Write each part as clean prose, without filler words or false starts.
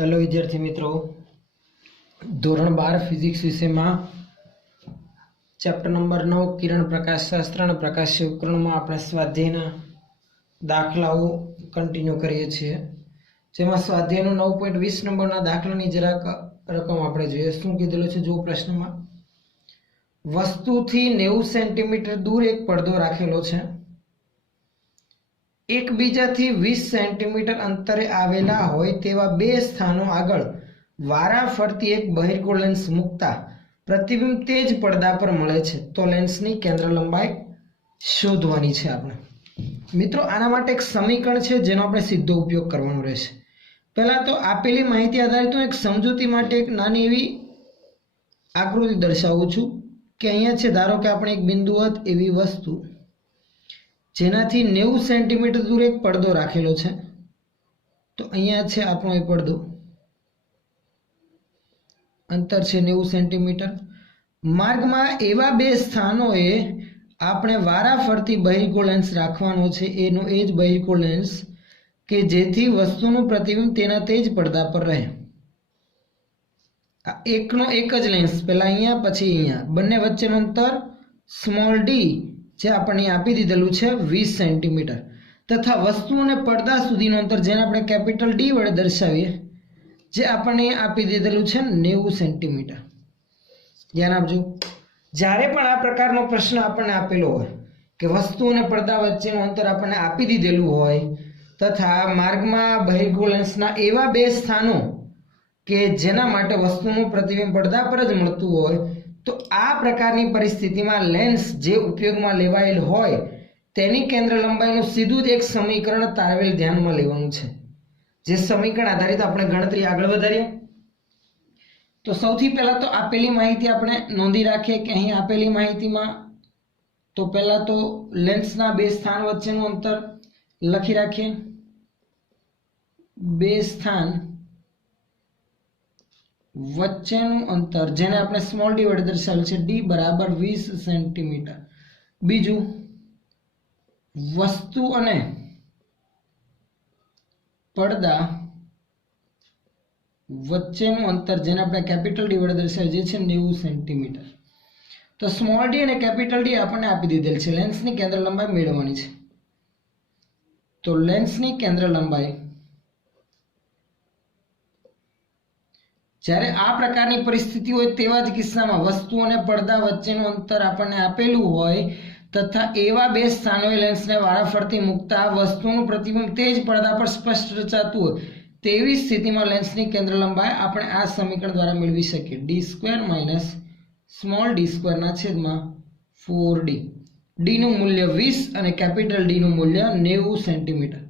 Hello विद्यार्थी मित्रों, धोरण 12 फिजिक्स विषय में चैप्टर नंबर 9 किरण प्रकाश शास्त्र और प्रकाशीय उपकरण में अपने स्वाध्यायना दाखलाओ कंटिन्यू करीए छीए। जेमां स्वाध्यायनो 9.20 नंबरना दाखलानी જરાક રકમ આપણે જોઈએ। શું કીધેલું છે જો પ્રશ્નમાં વસ્તુથી 90 સેન્ટીમીટર દૂર એક પડદો રાખેલો છે। એકબીજાથી 20 સેન્ટીમીટર અંતરે આવેલા હોય તેવા બે સ્થાનો આગળ વારાફરતી એક બહિર્ગોળ લેન્સ મૂકતા પ્રતિબિંબ તે જ પડદા પર મળે છે તો લેન્સની કેન્દ્ર લંબાઈ શોધવાની છે આપણે। મિત્રો આના માટે એક સમીકરણ છે જેનો આપણે સીધો ઉપયોગ કરવાનો રહેશે। પહેલા તો આપેલી માહિતી આધારિત હું એક સમજૂતી માટે એક નાની એવી આકૃતિ દર્શાવું છું કે અહીંયા છે, ધારો કે આપણે એક બિંદુવત એવી વસ્તુ જેનાથી 90 સેન્ટીમીટર दूर एक પડદો રાખેલો છે। તો અહીંયા છે આપણો એ પડદો, અંતર છે 90 સેન્ટીમીટર। માર્ગમાં એવા બે સ્થાનોએ આપણે વારાફરતી બહિર્ગોળ લેન્સ રાખવાનો છે, એનો એ જ બહિર્ગોળ લેન્સ કે જેથી વસ્તુનું પ્રતિબિંબ તેના તે જ પડદા પર રહે। આ એકનો એક જ લેન્સ, પહેલા અહીંયા પછી અહીંયા, બંને વચ્ચેનું અંતર સ્મોલ ડી જે આપણને આપી દીધેલું છે 20 સેન્ટીમીટર તથા વસ્તુ અને પડદા સુધીનું અંતર જેને આપણે કેપિટલ ડી વડે દર્શાવીએ જે આપણને આપી દીધેલું છે 90 સેન્ટીમીટર। ધ્યાન આપજો, જ્યારે પણ આ પ્રકારનો પ્રશ્ન આપણને આપેલો હોય કે વસ્તુ અને પડદા વચ્ચેનું અંતર આપણને આપી દીધેલું હોય તથા માર્ગમાં બહિર્ગોળ લેન્સના એવા બે સ્થાનો કે જેના માટે વસ્તુનું પ્રતિબિંબ પડદા પર જ મળતું હોય तो आ प्रकारनी परिस्थिति में लेंस जे उपयोग में लेवायेल होय तेनी केंद्र लंबाईनुं सीधुं ज एक समीकरण तारवेल ध्यान में लेवानुं छे। जे समीकरण आधारित आपणे गणतरी आगळ वधारीए तो सौथी पहेला तो आपेली माहिती आपणे नोंधी राखीए के અહીં आपेली माहितीमां तो पहेला तो लेंसना बे स्थान वच्चेनुं अंतर लखी राखीए। बे स्थान वच्चेनुं अंतर जेने आपणे स्मॉल डी वडे दर्शावेल छे डी बराबर 20 सेंटीमीटर। बीजू वस्तु अने પડદા वच्चेनुं अंतर जेने आपणे केपिटल डी वडे दर्शावेल जे छे 90 सेंटीमीटर। तो स्मॉल डी अने केपिटल डी आपणे आपी दीधेल छे, लेंसनी केंद्र लंबाई मेळवવાની છે। तो लेंसनी केंद्र लंबाई જ્યારે આ પ્રકારની પરિસ્થિતિ હોય તેવા જ કિસ્સામાં વસ્તુ અને પડદા વચ્ચેનું અંતર આપણને આપેલું હોય તથા એવા બે સ્થાનોએ લેન્સને વારાફરતી મૂકતા વસ્તુનું પ્રતિબિંબ તે જ પડદા પર સ્પષ્ટ રચાતું હોય તેવી સ્થિતિમાં લેન્સની કેન્દ્ર લંબાઈ આપણે આ સમીકરણ દ્વારા મેળવી શકીએ। d² માઇનસ સ્મોલ d² ના છેદમાં 4d। d નું મૂલ્ય 20 અને કેપિટલ d નું મૂલ્ય 90 સેન્ટીમીટર।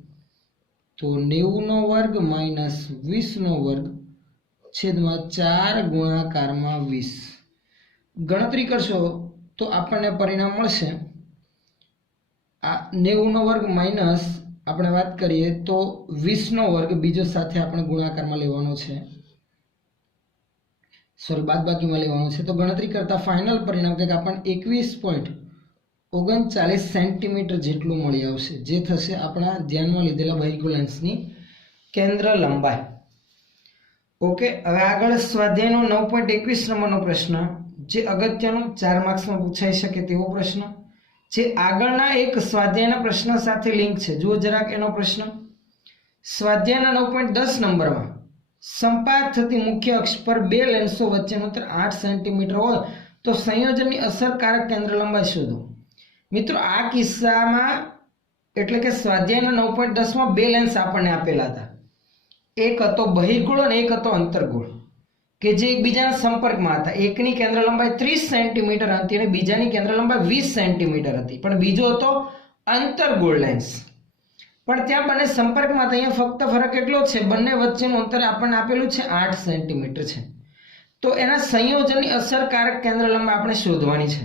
તો 90 નો વર્ગ માઇનસ 20 નો વર્ગ छेदमा 4 गुणाकार में 20 गणतरी करशो तो आपने परिणाम मळशे 90 नो वर्ग माइनस आपणे बात करिए तो 20 नो वर्ग बीजो साथे आपणे गुणाकार में लेवानो छे, सॉरी बादबाकी में लेवानो छे। तो गणतरी करता फाइनल परिणाम के आपणे 21.39 सेंटीमीटर जेटलुं मळी आवशे जे थशे आपणा ध्यानमां लीधेला बहिर्गोळ लेन्सनी केंद्र लंबाई। ओके, हवे आगळ स्वाध्यायनो 9.21 नंबरनो प्रश्न जे अगत्यनो 4 मार्क्स में पूछाई शके तेवो प्रश्न जे आगळना एक स्वाध्यायना प्रश्न साथे लिंक छे। जो जराक एनो प्रश्न स्वाध्यायना 9.10 नंबर में संपात थती मुख्य अक्ष पर बे लेंसो वच्चेनुं अंतर 8 सेंटीमीटर होय तो संयोजननी असरकारक केंद्र लंबाई शोधो। मित्रों आ किस्सामां एटले के स्वाध्यायना 9.10 में बे लेंस आपणे आपेला हता, एक हतो बहिर्गोळ અને એક હતો અંતર્ગોળ કે જે એકબીજાના સંપર્કમાં હતા। એકની કેન્દ્ર લંબાઈ 30 સેન્ટીમીટર હતી અને બીજાની કેન્દ્ર લંબાઈ 20 સેન્ટીમીટર હતી, પણ બીજો હતો અંતર્ગોળ લેન્સ। પણ ત્યાં બંને સંપર્કમાં હતા। અહીંયા ફક્ત ફરક એટલો છે બંને વચ્ચેનું અંતર આપણને આપેલું છે 8 સેન્ટીમીટર છે। તો એના સંયોજનની અસરકારક કેન્દ્ર લંબાઈ આપણે શોધવાની છે।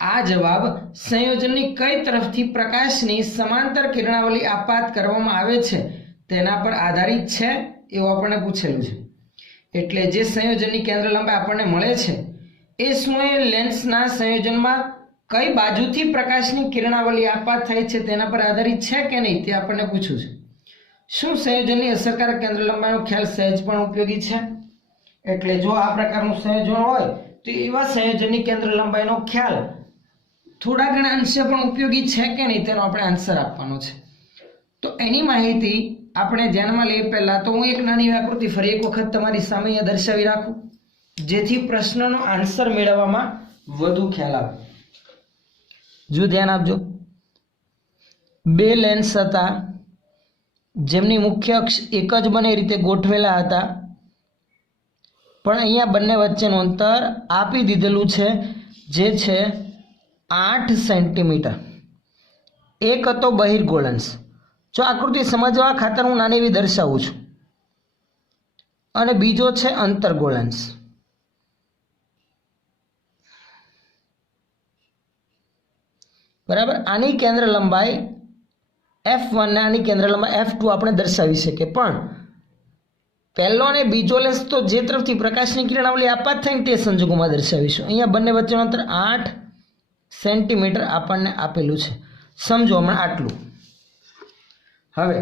આ જવાબ સંયોજનની કઈ તરફથી પ્રકાશની સમાંતર કિરણાવલી આપાત કરવામાં આવે છે तेना पर आधारित है एवं आपने पूछेलू है। एटले जे संयोजननी केंद्र लंबाई आपने मळे छे ए समये लेंसना संयोजन में कई बाजुथी प्रकाशनी किरणावली आपात थाय छे तेना पर आधारित है के नहीं ते आपने पूछ्युं छे। શું સંયોજનની અસરકારક કેન્દ્ર લંબાઈનો ખ્યાલ સહેજ પણ ઉપયોગી છે? એટલે જો આ પ્રકારનું સંયોજન હોય તો એવા સંયોજનની કેન્દ્ર લંબાઈનો ખ્યાલ થોડા ઘણા અંશે પણ ઉપયોગી છે કે નહીં તેનો આપણે આન્સર આપવાનો છે. તો એની માહિતી આપણે ધ્યાનમાં લઈએ. પહેલા તો હું એક નાની આકૃતિ ફરી એક વખત તમારી સામે અહીંયા દર્શાવી રાખું, જેથી પ્રશ્નનો આન્સર મેળવવામાં વધુ ખ્યાલ આવે. જો ધ્યાન આપજો, બે લેન્સ હતા જેમની મુખ્ય અક્ષ એક જ બને રીતે ગોઠવેલા હતા, પણ અહીંયા બંને વચ્ચેનું અંતર આપી દીધેલું છે જે છે 8 સેન્ટીમીટર. એક હતો બહિર્ગોળ અંશ. જો આકૃતિ સમજવા ખાતર હું નાની એવી દર્શાવું છું, અને બીજો છે અંતર્ગોળ અંશ. બરાબર. આની કેન્દ્ર લંબાઈ F1 ને આની કેન્દ્ર લંબાઈ F2 આપણે દર્શાવી શકીએ, પણ પહેલો અને બીજો લેન્સ તો જે તરફથી પ્રકાશની કિરણાવલી આપાત થાય ને તે સંજોગોમાં દર્શાવીશું. અહીંયા બંને વચ્ચેનું અંતર 8 સેન્ટીમીટર આપણને આપેલું છે. સમજો હમણાં આટલું. હવે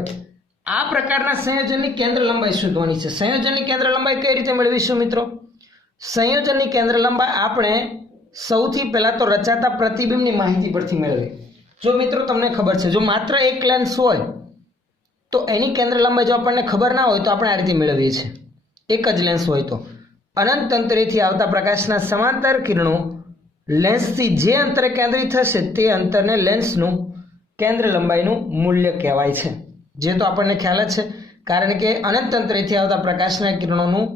આ પ્રકારના સંયોજનની કેન્દ્ર લંબાઈ શોધવાની છે. સંયોજનની કેન્દ્ર લંબાઈ કઈ રીતે મેળવીશું મિત્રો? સંયોજનની કેન્દ્ર લંબાઈ આપણે સૌથી પહેલા તો રચાતા પ્રતિબિંબની માહિતી પરથી મેળવીએ. જો મિત્રો તમને ખબર છે, જો માત્ર એક લેન્સ હોય તો એની કેન્દ્ર લંબાઈ જો આપણને ખબર ના હોય તો આપણે આ રીતે મેળવીએ છીએ. એક જ લેન્સ હોય તો અનંત અંતરેથી આવતા પ્રકાશના સમાંતર કિરણો લેન્સથી જે અંતરે કેન્દ્રિત થશે તે અંતરને લેન્સનું કેન્દ્ર લંબાઈનું મૂલ્ય કહેવાય છે. જે તો આપણને ખ્યાલ જ છે, કારણ કે અનંત અંતરેથી આવતા પ્રકાશના કિરણોનું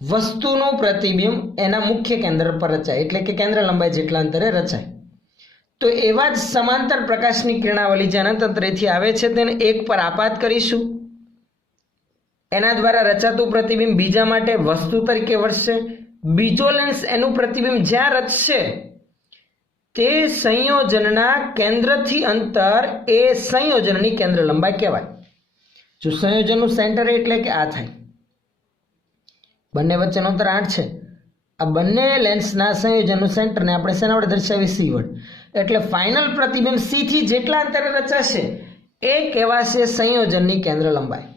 વસ્તુનું પ્રતિબિંબ એના મુખ્ય કેન્દ્ર પર રચાય, એટલે કે કેન્દ્ર લંબાઈ જેટલા અંતરે રચાય. તો એવા જ સમાંતર પ્રકાશની કિરણાવલી જે અનંત અંતરેથી આવે છે તેને એક પર આપાત કરીશું. એના દ્વારા રચાતું પ્રતિબિંબ બીજા માટે વસ્તુ તરીકે વર્તશે. બીજો લેન્સ એનું પ્રતિબિંબ જ્યાં રચશે તે સંયોજનના કેન્દ્રથી અંતર એ સંયોજનની કેન્દ્ર લંબાઈ કહેવાય. જો સંયોજનનું સેન્ટર એટલે કે આ થાય, બંને વચ્ચેનું અંતર 8 છે. આ બંને લેન્સના સંયોજનનું સેન્ટરને આપણે શેના વડે દર્શાવી? C વડે. એટલે ફાઇનલ પ્રતિબિંબ C થી જેટલા અંતરે રચાશે એ કહેવાશે સંયોજનની કેન્દ્ર લંબાઈ.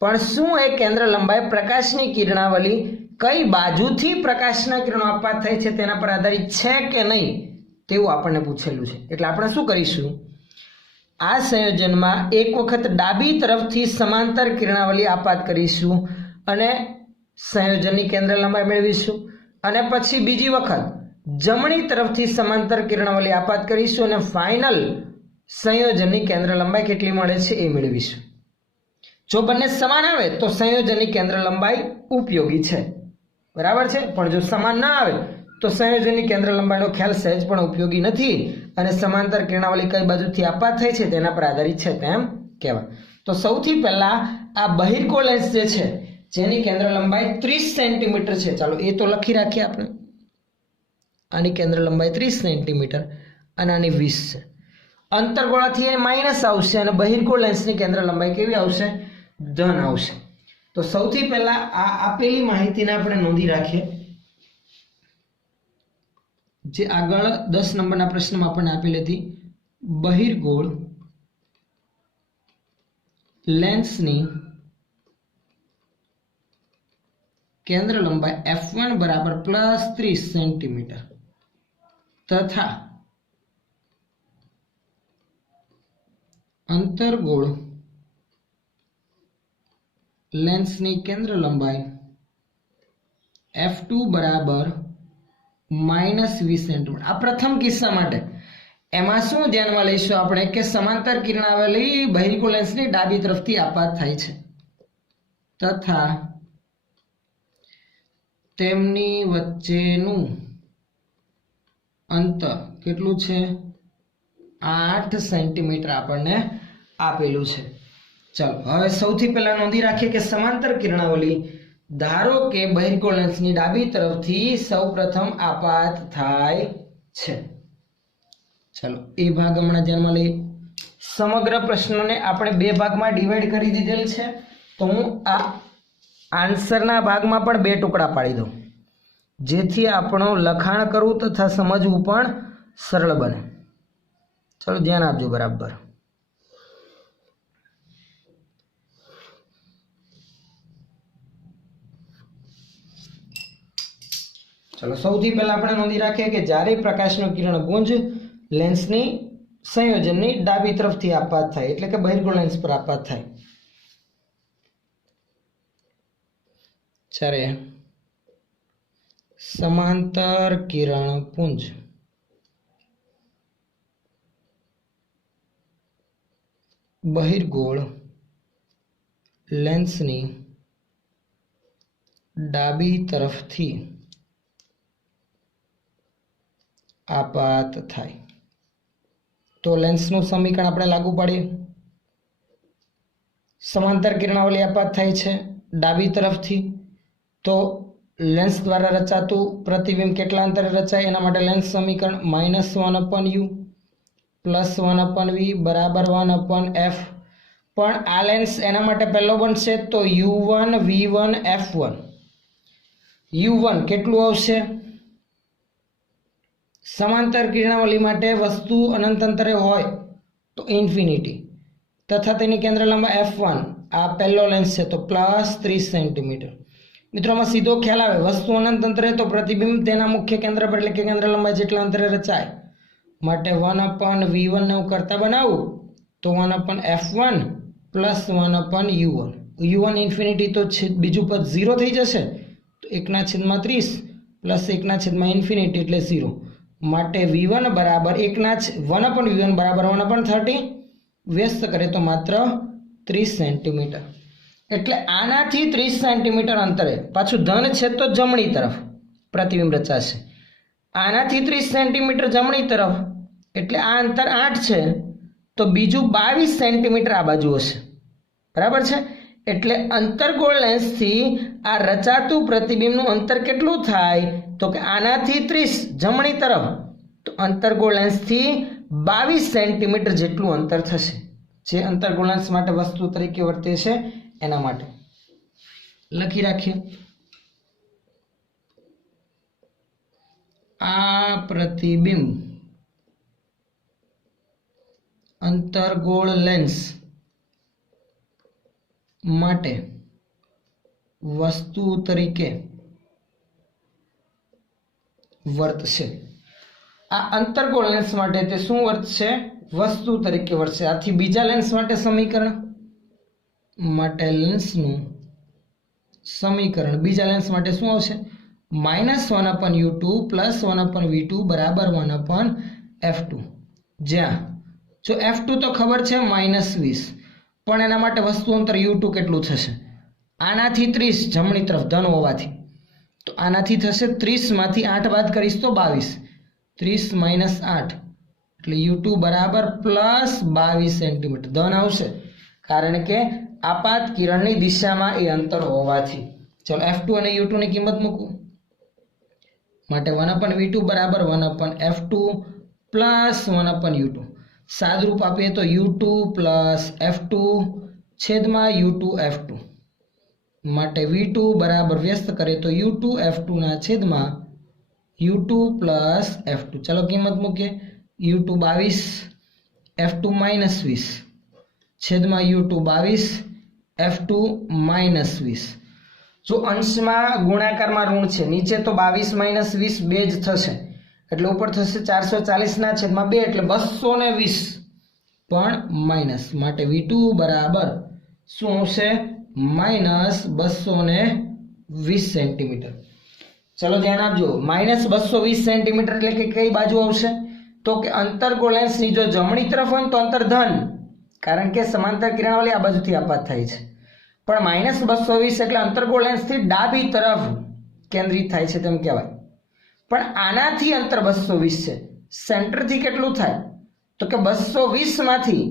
પણ શું એ કેન્દ્ર લંબાઈ પ્રકાશની કિરણાવલી કઈ બાજુથી પ્રકાશના કિરણો આપાત થાય છે તેના પર આધારિત છે કે નહીં તેવું આપણને પૂછેલું છે. એટલે આપણે શું કરીશું? આ સંયોજનમાં એક વખત ડાબી તરફથી સમાંતર કિરણાવલી આપાત કરીશું અને સંયોજનની કેન્દ્ર લંબાઈ મેળવીશું, અને પછી બીજી વખત જમણી તરફથી સમાંતર કિરણાવલી આપાત કરીશું અને ફાઇનલ સંયોજનની કેન્દ્ર લંબાઈ કેટલી મળે છે એ મેળવીશું. જો બંને સમાન આવે તો સંયોજનની કેન્દ્ર લંબાઈ ઉપયોગી છે, બરાબર છે. પણ જો સમાન ના આવે તો સંયોજનની કેન્દ્ર લંબાઈનો ખ્યાલ સહેજ પણ ઉપયોગી નથી, અને સમાંતર કિરણાવલી કઈ બાજુથી આપાત થાય છે તેના પર આધારિત છે તેમ કહેવાય. તો સૌથી પહેલા આ બહિર્ગોળ લેન્સ જે છે જેની કેન્દ્ર લંબાઈ 30 સેન્ટીમીટર છે, ચાલો એ તો લખી રાખીએ આપણે. આની કેન્દ્ર લંબાઈ 30 સેન્ટીમીટર અને આની 20 છે. અંતર્ગોળાથી એ માઇનસ આવશે અને બહિર્ગોળ લેન્સની કેન્દ્ર લંબાઈ કેવી આવશે? ધન આવશે. તો સૌથી પહેલા આ આપેલી માહિતીને આપણે નોંધી રાખીએ, જે આગળ 10 નંબરના પ્રશ્નમાં આપણને આપેલી હતી. બહિર્ગોળ લેન્સની કેન્દ્ર લંબાઈ F1 બરાબર +30 સેન્ટીમીટર તથા અંતર્ગોળ લેન્સની કેન્દ્ર લંબાઈ F2 બરાબર -20 સેન્ટીમીટર. આ પ્રથમ કિસ્સા માટે એમાં શું ધ્યાનમાં લઈશું આપણે કે સમાંતર કિરણાવલી બહિર્ગોળ લેન્સની ડાબી તરફથી આપાત થાય છે તથા તેમની વચ્ચેનું અંતર કેટલું છે? 8 સેન્ટીમીટર આપણને આપેલું છે. ચાલો હવે સૌથી પહેલા નોંધી રાખીએ કે સમાંતર કિરણાવલી ધારો કે બહિર્ગોળ લેન્સની ડાબી તરફથી સૌપ્રથમ આપાત થાય છે. ચાલો એ ભાગ હમણાં ધ્યાનમાં લઈએ. સમગ્ર પ્રશ્નને આપણે બે ભાગમાં ડિવાઈડ કરી દીધેલ છે, તો હું આ આન્સરના ભાગમાં પણ 2 ટુકડા પાડી દઉં, જેથી આપણું લખાણ કરવું તથા સમજવું પણ સરળ બને. ચાલો ધ્યાન આપજો બરાબર. चलो સૌથી પહેલા આપણે નોંધી રાખીએ કે જ્યારે પ્રકાશનું કિરણપુંજ લેન્સની સંયોજનની ડાબી તરફથી આપાત થાય એટલે કે બહિર્ગોળ લેન્સ પર આપાત થાય જ્યારે સમાંતર કિરણપુંજ બહિર્ગોળ લેન્સની ડાબી તરફથી આપાત થાય તો લેન્સનું સમીકરણ આપણે લાગુ પાડીએ સમાંતર કિરણાવલી આપાત થાય છે ડાબી તરફથી તો લેન્સ દ્વારા રચાતું પ્રતિબિંબ કેટલા અંતરે રચાય એના માટે લેન્સ સમીકરણ -1/u + 1/v બરાબર 1/f પણ આ લેન્સ એના માટે પહેલો બનશે તો u1 v1 f1 u1 કેટલું આવશે समांतर किरणावली माटे वस्तु अनंत अंतरे होय तो इन्फिनिटी तथा तेनी केंद्र लंबाई f1 आ पहलो लेंस है तो +30 सेंटीमीटर मित्रों में सीधो ख्याल आवे वस्तु अनंत अंतरे तो प्रतिबिंब तेना मुख्य केंद्र पर એટલે કે કેન્દ્ર લંબાઈ જેટલા અંતરે રચાય માટે 1/v1 ને હું કરતા બનાવું તો 1/f1 + 1/u1 u1 ઇન્ફિનિટી તો બીજું પદ 0 થઈ જશે તો 1/30 + 1/ઇન્ફિનિટી એટલે 0 माटे v1 बराबर 1/v1 बराबर 1/30 व्यस्त करे तो मात्र 30 सेंटीमीटर एटले आनाथी 30 सेंटीमीटर अंतरे पाछू धन छे तो जमणी तरफ प्रतिबिंब रचाशे आनाथी 30 सेंटीमीटर जमणी तरफ एटले आ अंतर 8 छे तो बीजू 22 सेंटीमीटर आ बाजू हशे बराबर छे एटले अंतरगोळ लेंस थी आ रचातुं प्रतिबिंबनुं अंतर केटलुं थाय तो कि आनाथी 30 जमणी तरफ तो अंतरगोळ लेंस थी 22 सेंटीमीटर जेटलुं अंतर थशे जे अंतरगोळ लेंस माटे वस्तु तरीके वर्ते छे एना माटे लखी राखीए आ प्रतिबिंब अंतरगोळ लेंस माटे वस्तु तरीके वर्तशे आ अंतरगोळ लेंस माटे ते शुं वर्तशे वस्तु तरीके वर्तशे आथी बीजा लेंस माटे समीकरण माटे लेंसनुं समीकरण बीजा लेंस माटे शुं आवशे -1/u2 + 1/v2 बराबर 1/f2 ज्यां जो f2 तो खबर छे -20 पण एना माटे वस्तु अंतर u2 केटलुं थशे आनाथी 30 जमणी तरफ धन होवाथी तो आनाथी थशे 30 मांथी 8 बाद करीश तो 22 30 - 8 એટલે u2 बराबर +22 सेंटीमीटर धन आवशे कारण के आपात किरणनी दिशामां ए अंतर होवाथी चलो f2 અને u2 ની કિંમત મૂકું માટે 1/v2 बराबर 1/f2 + 1/u2 सादरूप आपीए तो u2 + f2 छेदमां u2 f2 माटे v2 बराबर व्यस्त करे तो u2 f2 ना छेदमां u2 + f2 चलो किंमत मूकीए u2 22 f2 -20 छेदमां u2 22 f2 -20 जो अंश में गुणाकार में ऋण है नीचे तो 22 - 20 बेज थशे એટલે ઉપર થશે 440 ના છેદમાં 2 એટલે 220 પણ માઈનસ માટે v2 બરાબર શું આવશે -220 સેન્ટીમીટર चलो ध्यान आपजो -220 सेंटीमीटर એટલે કે કઈ બાજુ આવશે તો કે અંતરગોળ લેન્સની જો જમણી તરફ હોય તો અંતર ધન કારણ કે સમાંતર કિરણાવલી આ બાજુથી આપાત થાય છે પણ -220 એટલે અંતરગોળ લેન્સથી ડાબી તરફ કેન્દ્રિત થાય છે તેમ કહેવાય પણ આનાથી અંતર 220 છે સેન્ટરથી કેટલું થાય તો કે 220 માંથી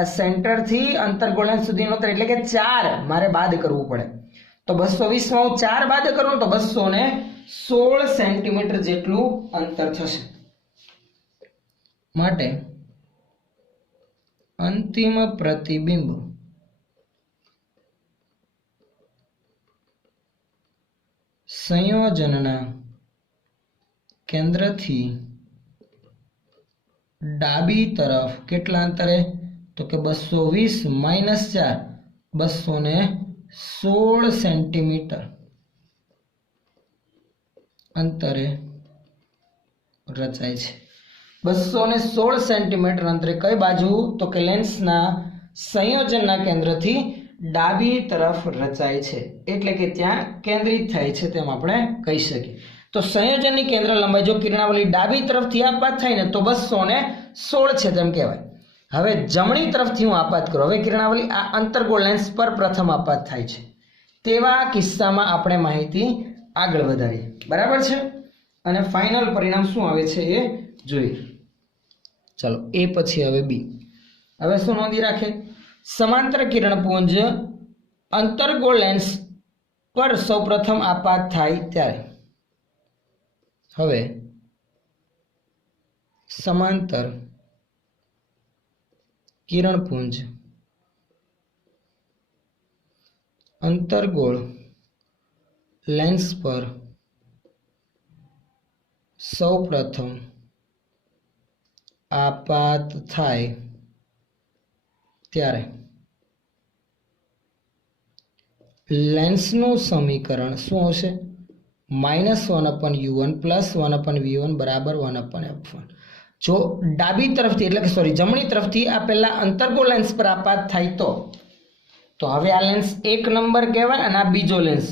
આ સેન્ટરથી અંતરગોળ લેન્સ સુધીનું અંતર એટલે કે 4 મારે બાદ કરવું પડે तो 220 में 4 बाद करूँ तो 216 सेंटीमीटर जेटलू अंतर थशे माटे अंतिम प्रतिबिंब संयोजनना केंद्र थी डाबी तरफ केटला अंतरे तो के 220 - 4 216 सेंटीमीटर અંતરે રચાય છે. 216 સેન્ટીમીટર અંતરે કઈ બાજુ? તો કે લેન્સના સંયોજનના કેન્દ્રથી ડાબી તરફ રચાય છે, એટલે કે ત્યાં કેન્દ્રિત થાય છે તેમ આપણે કહી શકીએ. તો સંયોજનની કેન્દ્ર લંબાઈ જો કિરણાવલી ડાબી તરફથી આપાત થાય ને તો 216 છે તેમ કહેવાય. હવે જમણી તરફથી હું આપાત કરું, હવે કિરણાવલી આ અંતર્ગોળ લેન્સ પર પ્રથમ આપાત થાય છે, તેવા કિસ્સામાં આપણે માહિતી આગળ વધારીએ. બરાબર છે? અને ફાઇનલ પરિણામ શું આવે છે એ જોઈએ. ચલો એ પછી હવે બી. હવે શું નોંધી રાખે? સમાંતર કિરણપુંજ અંતર્ગોળ લેન્સ પર સૌપ્રથમ આપાત થાય ત્યારે. હવે સમાંતર કિરણપુંજ અંતર્ગોળ લેન્સ પર સૌપ્રથમ આપાત થાય ત્યારે લેન્સનું સમીકરણ શું હશે? -1/u1 + 1/v1 બરાબર 1/f1. જો ડાબી તરફથી એટલે કે જમણી તરફથી આ પહેલા અંતર્ગોળ લેન્સ પર આપાત થાય તો હવે આ લેન્સ 1 નંબર કહેવાય અને આ બીજો લેન્સ,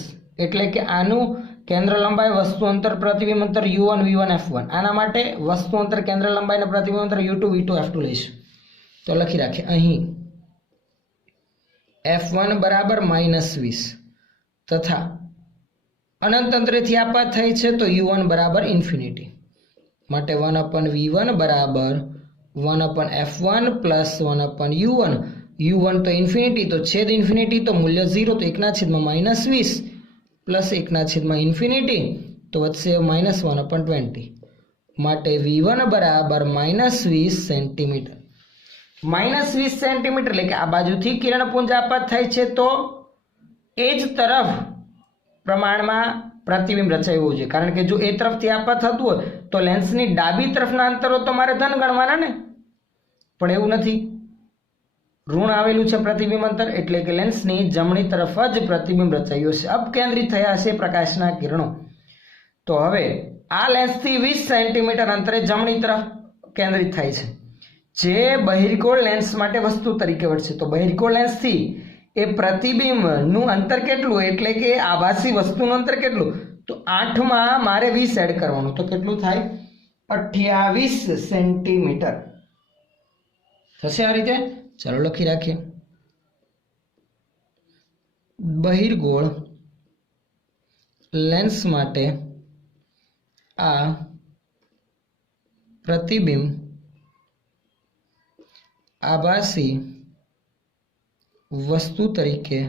એટલે કે આનું કેન્દ્ર લંબાઈ, વસ્તુ અંતર, પ્રતિબિંબ અંતર u1 v1 f1. આના માટે વસ્તુ અંતર, કેન્દ્ર લંબાઈ અને પ્રતિબિંબ અંતર u2 v2 f2 લઈશું. તો લખી રાખીએ અહીં f1 બરાબર -20 તથા અનંત અંતરેથી આપાત થાય છે તો u1 બરાબર ઇન્ફિનિટી. માટે 1/v1 બરાબર 1/f1 + 1/u1. u1 તો ઇન્ફિનિટી, તો છેદ ઇન્ફિનિટી તો મૂલ્ય 0, તો 1/-20 પ્લસ 1/ઇન્ફિનિટી તો વધશે -1/20. માટે v1 બરાબર -20 સેન્ટીમીટર. -20 સેન્ટીમીટર એટલે કે આ બાજુથી કિરણપુંજ આપાત થાય છે તો એ જ તરફ પ્રમાણમાં પ્રતિબિંબ રચાયું છે, કારણ કે જો એ તરફથી આપાત થતું હોય તો લેન્સની ડાબી તરફના અંતરો તો મારે ધન ગણવાના ને, પણ એવું નથી. ઋણ આવેલું છે પ્રતિબિંબ અંતર, એટલે કે લેન્સની જમણી તરફ જ પ્રતિબિંબ રચાયું છે, અપકેન્દ્રિત થયા છે પ્રકાશના કિરણો. તો હવે આ લેન્સથી 20 સેન્ટીમીટર અંતરે જમણી તરફ કેન્દ્રિત થાય છે, જે બહિર્ગોળ લેન્સ માટે વસ્તુ તરીકે વર્તે. તો બહિર્ગોળ લેન્સથી એ પ્રતિબિંબનું અંતર કેટલું, એટલે કે આભાસી વસ્તુનું અંતર કેટલું? તો 8માં મારે 20 એડ કરવાનું, તો કેટલું થાય? 28 સેન્ટીમીટર થશે. આ રીતે ચાલો લખી રાખીએ. બહિર્ગોળ લેન્સ માટે આ પ્રતિબિંબ આભાસી વસ્તુ તરીકે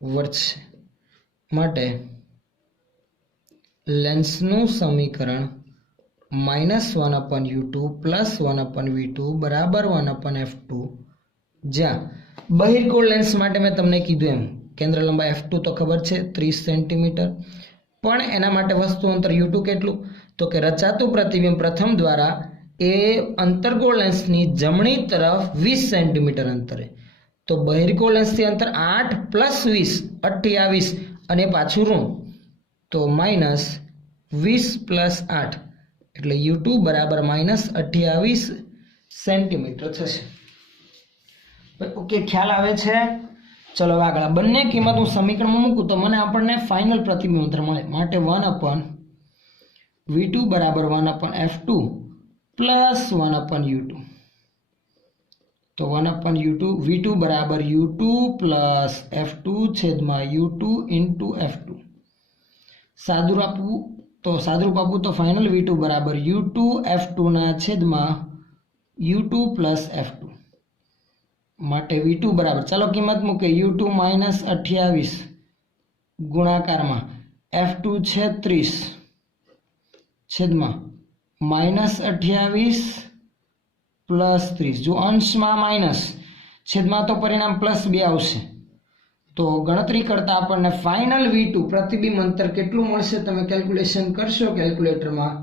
વર્તશે. માટે લેન્સનું સમીકરણ -1/u2 + 1/v2 બરાબર 1/f2, જ્યાં બહિર્ગોળ લેન્સ માટે મેં તમને કીધું એમ કેન્દ્ર લંબાઈ f2 તો ખબર છે 30 સેન્ટીમીટર, પણ એના માટે વસ્તુ અંતર u2 કેટલું? તો કે રચાતું પ્રતિબિંબ પ્રથમ દ્વારા એ અંતર્ગોળ લેન્સની જમણી તરફ 20 સેન્ટીમીટર અંતરે. તો બહિર્ગોળ લેન્સથી અંતર 8 + 20 28 અને પાછું ઋણ, તો -20 + 8 એટલે u2 બરાબર -28 સેન્ટીમીટર થશે. ઓકે, ખ્યાલ આવે છે? ચલો આગળ બંને કિંમત હું સમીકરણમાં મૂકું તો મને આપણને ફાઇનલ પ્રતિબિંબ અંતર મળે. માટે 1/v2 બરાબર 1/f2 + 1/u2. તો 1/u2 v2 બરાબર u2 + f2 છેદમાં u2 × f2. સાદુરૂપ આપવું તો ફાઇનલ v2 બરાબર u2 f2 ના છેદમાં u2 + f2. માટે v2 બરાબર, ચાલો કિંમત મૂકે, u2 -28 ગુણાકારમાં f2 છે 30 છેદમાં -28 + 30. જો અંશમાં માઇનસ, છેદમાં તો પરિણામ +2 આવશે. તો ગણતરી કરતા આપણને ફાઇનલ v2 પ્રતિબિંબ અંતર કેટલું મળશે? તમે કેલ્ક્યુલેશન કરશો કેલ્ક્યુલેટરમાં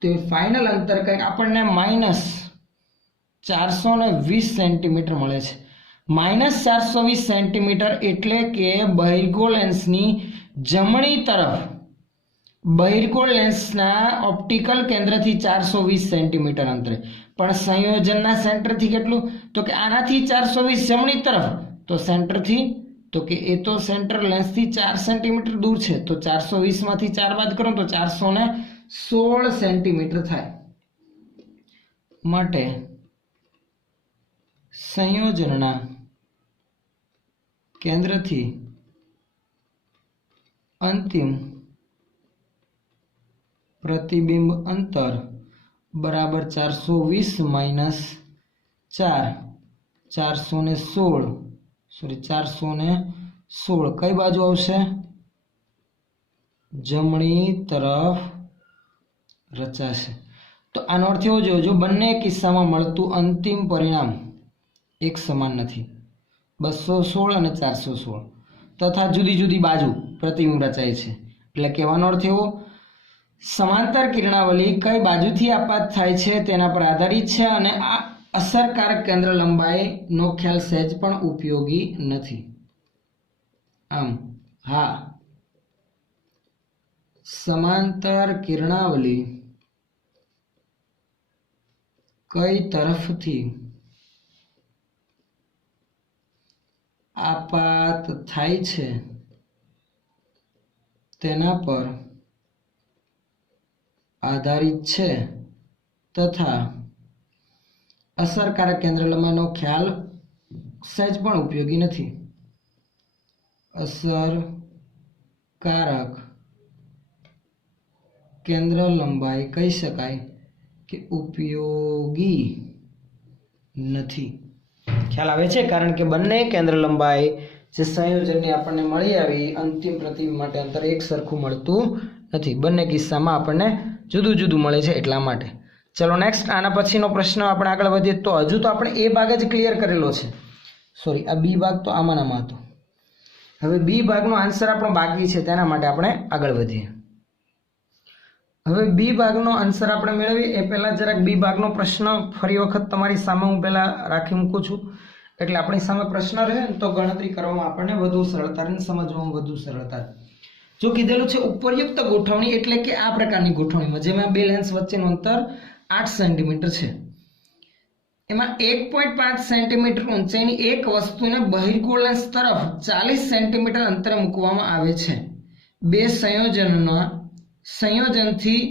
તો ફાઇનલ અંતર કંઈક આપણને -420 સેન્ટીમીટર મળે છે. -420 સેન્ટીમીટર એટલે કે બહિર્ગોળ લેન્સની જમણી તરફ બહિર્ગોળ લેન્સના ઓપ્ટિકલ કેન્દ્રથી 420 સેન્ટીમીટર અંતરે, પણ સંયોજનના સેન્ટરથી કેટલું? તો કે આનાથી 420 જમણી તરફ, તો સેન્ટરથી, તો કે એ તો સેન્ટર લેન્સથી 4 સેન્ટીમીટર દૂર છે, તો 420 માંથી 4 બાદ કરો તો 416 સેન્ટીમીટર થાય. માટે સંયોજનના કેન્દ્રથી અંતિમ પ્રતિબિંબ અંતર બરાબર 420 માઇનસ 4, 416 કઈ બાજુ આવશે? જમણી તરફ રચાશે. તો આનો અર્થ એવો જો બંને કિસ્સામાં મળતું અંતિમ પરિણામ એક સમાન નથી, 216 અને 416, તથા જુદી જુદી બાજુ પ્રતિબિંબ રચાય છે. એટલે કહેવાનો અર્થ એવો, સમાંતર કિરણાવલી કઈ બાજુથી આપાત થાય છે તેના પર આધારિત છે અને આ અસરકારક કેન્દ્ર લંબાઈનો ખ્યાલ સહેજ પણ ઉપયોગી નથી. આમ હા, સમાંતર કિરણાવલી કઈ તરફથી આપાત થાય છે તેના પર આધારિત છે તથા અસરકારક કેન્દ્ર લંબાઈનો ખ્યાલ સહેજ પણ ઉપયોગી નથી. અસરકારક કેન્દ્ર લંબાઈ કહી શકાય કે ઉપયોગી નથી. ખ્યાલ આવે છે? કારણ કે બંને કેન્દ્ર લંબાઈ જે સંયોજનની આપણને મળી આવી અંતિમ પ્રતિબિંબ માટે અંતર એક સરખું મળતું નથી, બંને કિસ્સામાં આપણને જુદું જુદું મળે છે એટલા માટે. ચલો નેક્સ્ટ, આના પછીનો પ્રશ્ન આપણે આગળ વધીએ. તો હજુ તો આપણે એ ભાગ જ ક્લિયર કરેલો છે, સોરી આ બી ભાગ તો આમાં હતો. હવે બી ભાગનો આન્સર આપણો બાકી છે, તેના માટે આપણે આગળ વધીએ. હવે બી ભાગનો આન્સર આપણે મેળવીએ એ પહેલાં જરાક બી ભાગનો પ્રશ્ન ફરી વખત તમારી સામે હું પહેલાં રાખી મૂકું છું, એટલે આપણી સામે પ્રશ્ન રહે તો ગણતરી કરવામાં આપણને વધુ સરળતા રહે, સમજવામાં વધુ સરળતા. જો કીધેલું છે ઉપરયુક્ત ગોઠવણી એટલે કે આ પ્રકારની ગોઠવણીમાં જેમાં બે લેન્સ વચ્ચેનું અંતર 8 સેન્ટીમીટર છે, એમાં 1.5 સેન્ટીમીટર ઊંચાઈની એક વસ્તુને બહિર્ગોળ લેન્સ તરફ 40 સેન્ટીમીટર અંતરે મૂકવામાં આવે છે. બે સંયોજનથી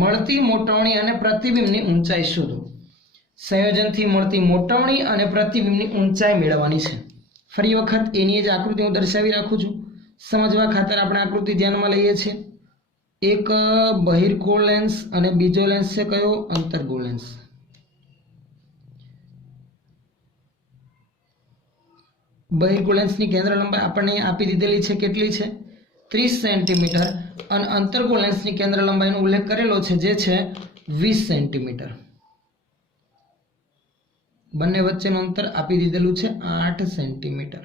મળતી મોટવણી અને પ્રતિબિંબની ઊંચાઈ શોધો. સંયોજનથી મળતી મોટવણી અને પ્રતિબિંબની ઊંચાઈ મેળવવાની છે. ફરી વખત એની જ આકૃતિ હું દર્શાવી રાખું છું, સમજવા ખાતર આપણે આકૃતિ ધ્યાનમાં લઈએ છીએ. એક બહિર્ગોળ લેન્સ અને બીજો લેન્સ છે કયો? અંતર્ગોળ લેન્સ. બહિર્ગોળ લેન્સની કેન્દ્ર લંબાઈ આપણને આપી દીધેલી છે, કેટલી છે? 30 સેન્ટીમીટર, અને અંતર્ગોળ લેન્સની કેન્દ્ર લંબાઈનો ઉલ્લેખ કરેલો છે જે છે 20 સેન્ટીમીટર. બંને વચ્ચેનું અંતર આપી દીધેલું છે 8 સેન્ટીમીટર.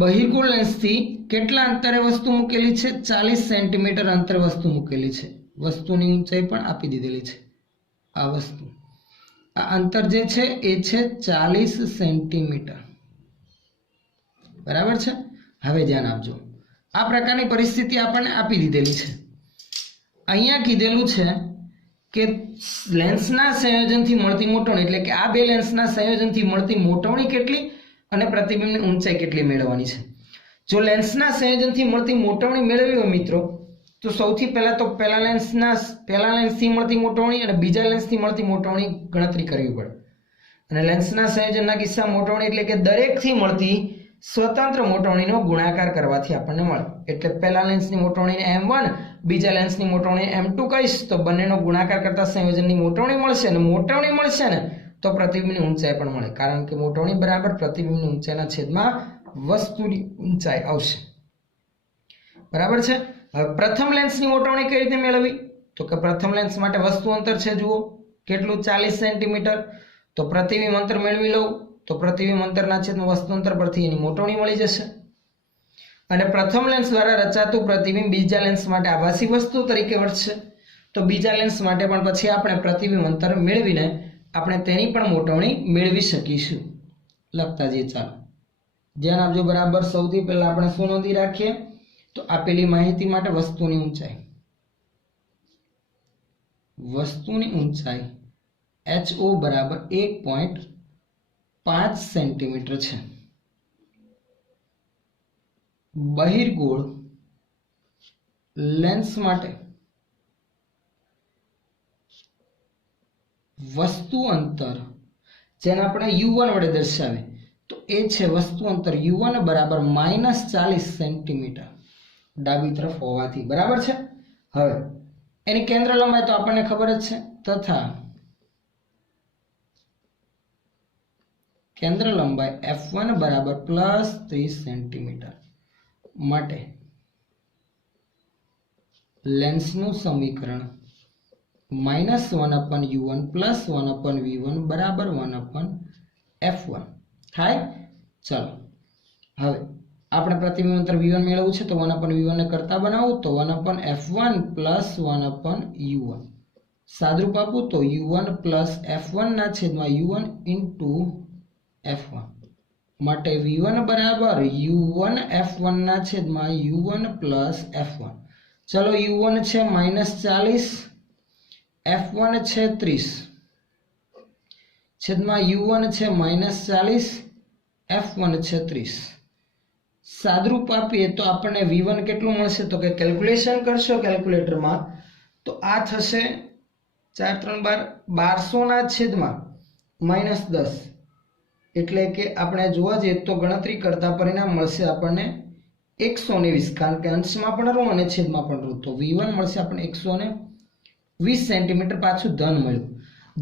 બહિર્ગોળ લેન્સથી કેટલા અંતરે વસ્તુ મૂકેલી છે? 40 સેન્ટીમીટર અંતરે વસ્તુ મૂકેલી છે. વસ્તુની ઊંચાઈ પણ આપી દીધેલી છે. આ વસ્તુ, આ અંતર જે છે એ છે 40 સેન્ટીમીટર. બરાબર છે? હવે ધ્યાન આપજો, આ પ્રકારની પરિસ્થિતિ આપણને આપી દીધેલી છે. અહીંયા કીધેલું છે કે લેન્સના સંયોજનથી મળતી મોટવણી, એટલે કે આ બે લેન્સના સંયોજનથી મળતી મોટવણી કેટલી અને પ્રતિબિંબની ઊંચાઈ કેટલી મેળવવાની છે. જો લેન્સના સંયોજનથી મળતી મોટવણી મેળવવી હોય મિત્રો, તો સૌથી પહેલા તો પહેલા લેન્સથી મળતી મોટવણી અને બીજા લેન્સથી મળતી મોટવણી ગણતરી કરવી પડે. અને લેન્સના સંયોજનના કિસ્સામાં મોટવણી એટલે કે દરેકથી મળતી સ્વતંત્ર મોટવણીનો ગુણાકાર કરવાથી આપણને મળે. એટલે પહેલા લેન્સની મોટવણીને m1, બીજા લેન્સની મોટવણીને m2 કહીશ તો બંનેનો ગુણાકાર કરતા સંયોજનની મોટવણી મળશે, અને મોટવણી મળશે ને તો પ્રતિબિંબની ઊંચાઈ પણ મળે, કારણ કે મોટવણી બરાબર પ્રતિબિંબની ઊંચાઈના છેદમાં વસ્તુની ઊંચાઈ આવશે. બરાબર છે? હવે પ્રથમ લેન્સની મોટવણી કઈ રીતે મેળવવી? તો કે પ્રથમ લેન્સ માટે વસ્તુ અંતર છે, જુઓ કેટલું? 40 સેન્ટીમીટર. તો પ્રતિબિંબ અંતર મેળવી લઉં તો પ્રતિબિંબ અંતરના છેદમાં વસ્તુ અંતર પરથી એની મોટવણી મળી જશે. અને પ્રથમ લેન્સ દ્વારા રચાતું પ્રતિબિંબ બીજા લેન્સ માટે આભાસી વસ્તુ તરીકે વર્તશે. તો બીજા લેન્સ માટે પણ પછી આપણે પ્રતિબિંબ અંતર મેળવીને આપણે તેની પણ મોટવણી મેળવી શકીશું. લખતા જઈએ ચાલો. ધ્યાન આપજો બરાબર। સૌથી પહેલા આપણે શું નોંધી રાખીએ તો આપેલી માહિતી માટે વસ્તુની ઊંચાઈ HO બરાબર 1.5 સેન્ટીમીટર છે। બહિર્ગોળ લેન્સ માટે વસ્તુ અંતર જેને આપણે U1 વડે દર્શાવે તો એ છે વસ્તુ અંતર U1 બરાબર -40 સેન્ટીમીટર ડાબી તરફ હોવાથી બરાબર છે। હવે એની કેન્દ્ર લંબાઈ તો આપણને ખબર જ છે તથા કેન્દ્ર લંબાઈ F1 બરાબર +30 સેન્ટીમીટર માટે લેન્સનું સમીકરણ -1/U1 + 1/V1 બરાબર 1/F1 થાય। ચાલો હવે આપણે પ્રતિબિંબ અંતર V1 મેળવવું છે તો 1/V1 ને કરતા બનાવું તો 1/F1 + 1/U1 સાદરૂપ આપું તો U1 + F1 ના છેદમાં U1 * F1 માટે V1 બરાબર U1 F1 ના છેદમાં U1 + F1। ચલો U1 છે -40, F1 છે 30 છેદમાં U1 છે -40, F1 છે 30। સાદરૂપ આપીએ તો આપણને V1 કેટલું મળશે તો કે કેલ્ક્યુલેશન કરશો કેલ્ક્યુલેટરમાં તો આ થશે 4 3 1200 ના છેદમાં -10 એટલે કે આપણે જોવા જઈએ તો ગણતરી કરતા પરિણામ મળશે આપણને 120 કારણ કે અંશમાં પણ ઋણ અને છેદમાં પણ ઋણ તો V1 મળશે આપણને 120 સેન્ટીમીટર પાછું ધન મળ્યું।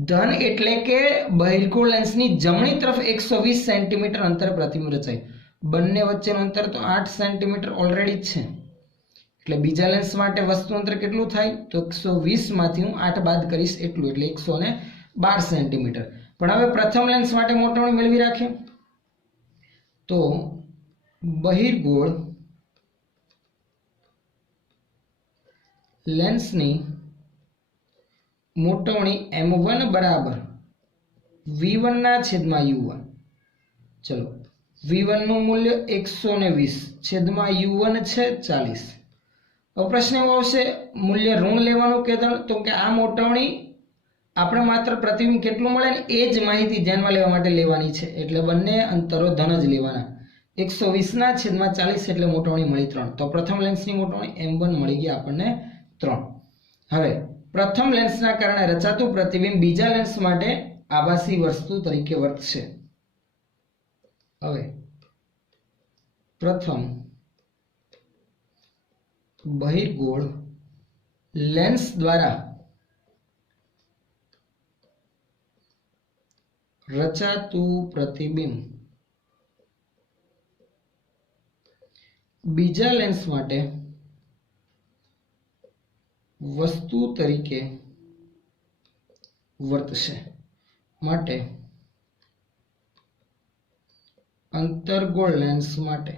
ધન એટલે કે બહિર્ગોળ લેન્સની જમણી તરફ 120 સેન્ટીમીટર અંતરે પ્રતિબિંબ રચાય। બંને વચ્ચેનું અંતર તો 8 સેન્ટીમીટર ઓલરેડી છે એટલે બીજા લેન્સ માટે વસ્તુ અંતર કેટલું થાય તો 120 માંથી હું 8 બાદ કરીશ એટલું એટલે 112 સેન્ટીમીટર। પણ હવે પ્રથમ લેન્સ માટે મોટવણી મેળવી રાખીએ તો બહિર્ગોળ લેન્સની મોટવણી M1 બરાબર V1 ના છેદમાં U1। ચલો V1 નું મૂલ્ય 120 છેદમાં U1 છે 40। હવે પ્રશ્ન એવો આવશે મૂલ્ય ઋણ લેવાનું કે ધન તો કે આ મોટવણી આપણે માત્ર પ્રતિબિંબ કેટલું મળે ને એ જ માહિતી ધ્યાનમાં લેવા માટે લેવાની છે એટલે બંને અંતરો ધન જ લેવાના। 120 ના છેદમાં 40 એટલે મોટવણી મળી 3 તો પ્રથમ લેન્સની મોટવણી M1 મળી ગઈ આપણને 3। હવે પ્રથમ લેન્સના કારણે રચાતું પ્રતિબિંબ બીજા લેન્સ માટે આભાસી વસ્તુ તરીકે વર્તશે। હવે પ્રથમ બહિર્ગોળ લેન્સ દ્વારા રચાતું પ્રતિબિંબ બીજા લેન્સ માટે વસ્તુ તરીકે વર્તશે માટે અંતર્ગોળ લેન્સ માટે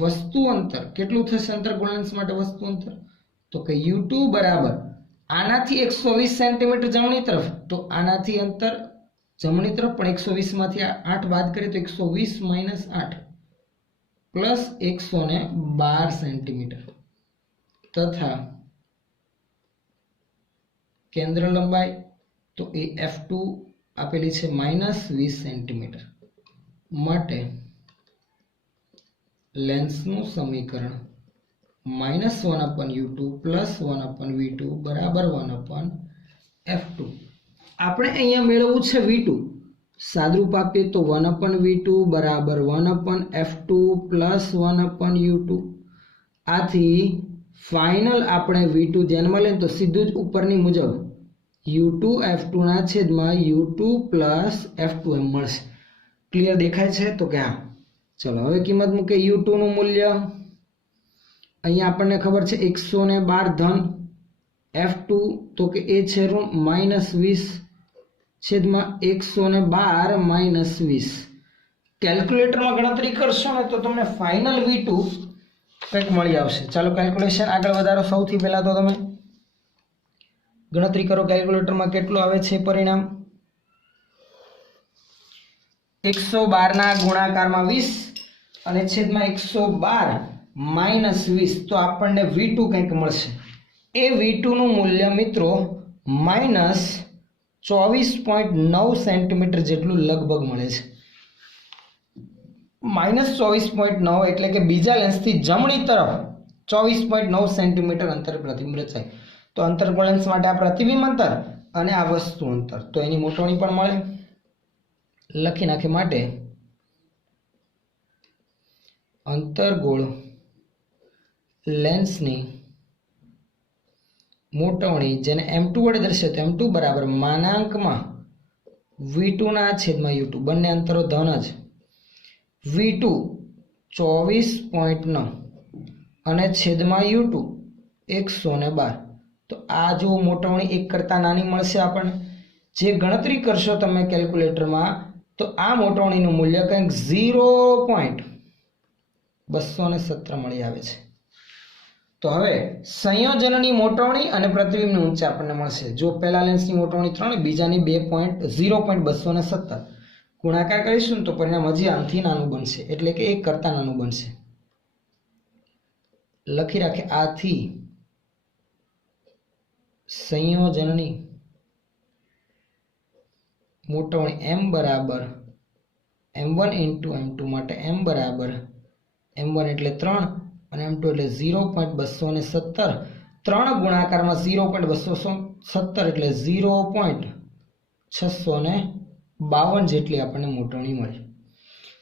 વસ્તુ અંતર કેટલું થશે અંતર્ગોળ લેન્સ માટે વસ્તુ અંતર તો કે U2 બરાબર આનાથી 120 સેન્ટીમીટર જમણી તરફ તો આનાથી અંતર જમણી તરફ પણ 120 માંથી 8 બાદ કરીએ તો 120 - 8 પ્લસ 112 સેન્ટીમીટર તથા કેન્દ્ર લંબાઈ તો એ F2 આપેલી છે -20 સેન્ટીમીટર માટે લેન્સનું સમીકરણ -1/U2 + 1/V2 બરાબર 1/F2। આપણે અહીંયા મેળવવું છે V2 સાદરૂપ આપીએ તો 1/V2 બરાબર 1/F2 + 1/U2 આથી ફાઇનલ આપણે V2 ધ્યાનમાં લઈએ તો સીધું જ ઉપરની મુજબ U2 F2 ના છેદમાં U2 + F2 એમ મળશે। ક્લિયર દેખાય છે તો કે હા। ચલો હવે કિંમત મૂકે U2 નું મૂલ્ય અહીંયા આપણને ખબર છે 112 ધન F2 તો કે એ છે ઋણ -20 છેદમાં 112 -20 કેલ્ક્યુલેટરમાં ગણતરી કરશો ને તો તમને ફાઇનલ V2 કંઈક મળી આવશે। ચાલો કેલ્ક્યુલેશન આગળ વધારો। સૌથી પહેલા તો તમે ગણતરી કરો કેલ્ક્યુલેટરમાં કેટલું આવે છે પરિણામ 112 ગુણાકારમાં 20 અને છેદમાં 112 માઇનસ 20 તો આપણને V2 કંઈક મળશે. એ V2 નું મૂલ્ય મિત્રો માઇનસ 24.9 સેન્ટીમીટર જેટલું લગભગ મળે છે. માઇનસ 24.9 એટલે કે બીજા લેન્સથી જમણી તરફ 24.9 સેન્ટીમીટર અંતર પ્રતિબિંબ રચાય. તો અંતર્ગોળ લેન્સ માટે આ પ્રતિબિંબ અંતર અને આ વસ્તુ અંતર, તો એની મોટવણી પણ મળે. લખી નાખે માટે અંતર્ગોળ લેન્સની મોટવણી જેને M2 વડે દર્શાવે તો M2 બરાબર માનાંકમાં V2 ના છેદમાં U2, બંને અંતરો ધન જ. V2 24.9 અને છેદમાં U2 112. તો આ જો મોટવણી 1 કરતાં નાની મળશે આપણને. જે ગણતરી કરશો તમે કેલ્ક્યુલેટરમાં તો આ મોટવણીનું મૂલ્ય કંઈક 0.217 મળી આવે છે. તો હવે સંયોજનની મોટવણી અને પ્રતિબિંબની ઊંચાઈ આપણને મળશે. જો પહેલા લેન્સની મોટવણી 3, બીજાની 0.217 ગુણાકાર કરીશું તો પરિણામ હજી આમથી નાનું બનશે, એટલે કે 1 કરતાં નાનું બનશે. લખી રાખે આથી સંયોજનની મોટવણી M બરાબર M1 ઇન્ટુ M2 માટે M બરાબર M1 એટલે 3 અને M2 એટલે 0.217. 3 ગુણાકારમાં 0.217 એટલે 0.652 જેટલી આપણને મોટવણી મળી.